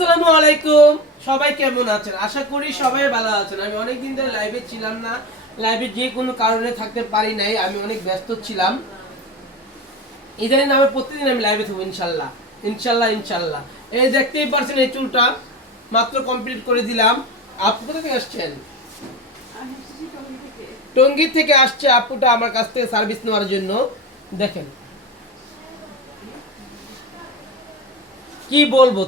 আসসালামু আলাইকুম, সবাই কেমন আছেন? আশা করি সবাই ভালো আছেন। আমি অনেক দিন ধরে লাইভে ছিলাম না, লাইভে যে কোনো কারণে থাকতে পারি নাই, আমি অনেক ব্যস্ত ছিলাম। ইদানিং আমি প্রতিদিন আমি লাইভে থাকবো ইনশাল্লাহ ইনশাল্লাহ ইনশাল্লাহ। এই দেখতেই পারছেন, এই চুলটা মাত্র কমপ্লিট করে দিলাম। আপু কোথা থেকে আসছেন? টঙ্গী থেকে আসছে আপুটা আমার কাছ থেকে সার্ভিস নেওয়ার জন্য। দেখেন কি বলবো,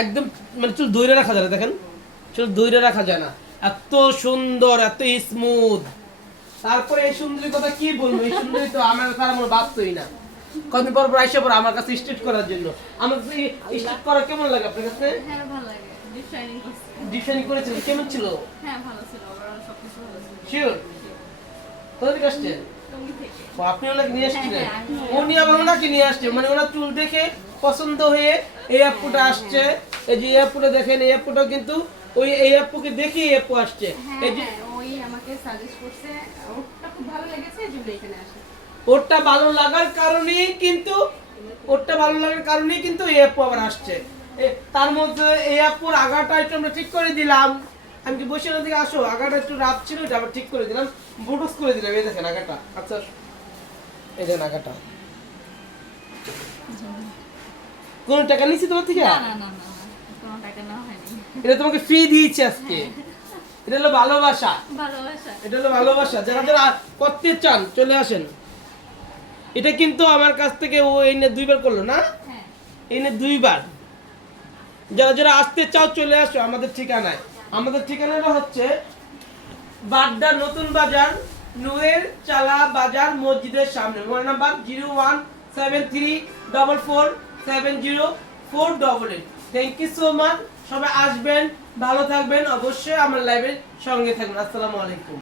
একদম মানে চুল ধরে রাখা যায় না। দেখেন চুল ধরে রাখা যায় না, এত সুন্দর, এত স্মুথ। তারপরে এই সুন্দরী কথা কি বলবো, এই সুন্দরী তো আমার তার মনে ভাবতোই না। কদিন পর পর আইসা পর আমার কাছে স্ট্রেট করার জন্য। আমার কাছে স্ট্রেট করা কেমন লাগে আপনার কাছে? হ্যাঁ ভালো লাগে, ডিপ শাইনিং করছে। ডিজাইন করেছিলেন, কেমন ছিল? হ্যাঁ ভালো ছিল, ওভারঅল সবকিছু ভালো ছিল। শিওর? কোথা থেকে আসছেন? টঙ্গী থেকে। ও, আপনি ওনাকে নিয়ে আসছিলেন? হ্যাঁ, হ্যাঁ, উনি আবার ওনাকে নিয়ে আসছে, মানে ওনার চুল দেখে পছন্দ হয়ে এই আপুটা আসছে। এই যে এই আপুটা দেখেন, এই আপুটা কিন্তু ওই এই আপুকে দেখে এই আপু আসছে। হ্যাঁ এই যে হ্যাঁ, ওই আমাকে সাজেস্ট করছে, ওটা খুব ভালো লেগেছে, এজন্য এখানে আসে। ওরটা ভালো লাগার কারণেই কিন্তু, ওরটা ভালো লাগার কারণেই কিন্তু এই আপু আবার আসছে। তার মধ্যে এই আপুর আগাটা একটু আমরা ঠিক করে দিলাম। আমি কি বসে না দিকে আসো, আগাটা একটু রাত ছিল, এটা আবার ঠিক করে দিলাম, বুটুস করে দিলাম। এই দেখেন আগাটা, আচ্ছা এই দেখেন আগাটা। কোন টাকা নিচ্ছি তোমার থেকে? না না না না, কোনো টাকা নেওয়া হয়নি। এটা তোমাকে ফ্রি দিয়েছি আজকে। এটা হলো ভালোবাসা, ভালোবাসা। এটা হলো ভালোবাসা। যারা যারা করতে চান চলে আসেন। এটা কিন্তু আমার কাছ থেকে ও এনে দুইবার করলো না, হ্যাঁ এনে দুইবার। যারা যারা আসতে চাও চলে আসো আমাদের ঠিকানায়। আমাদের ঠিকানাটা হচ্ছে বাড্ডা নতুন বাজার, নুয়ের চালা বাজার মসজিদের সামনে। Mobile number 01734470488। Thank you so much. সবাই আসবেন, ভালো থাকবেন, অবশ্যই আমার লাইভের সঙ্গে থাকবেন। আসসালামু আলাইকুম।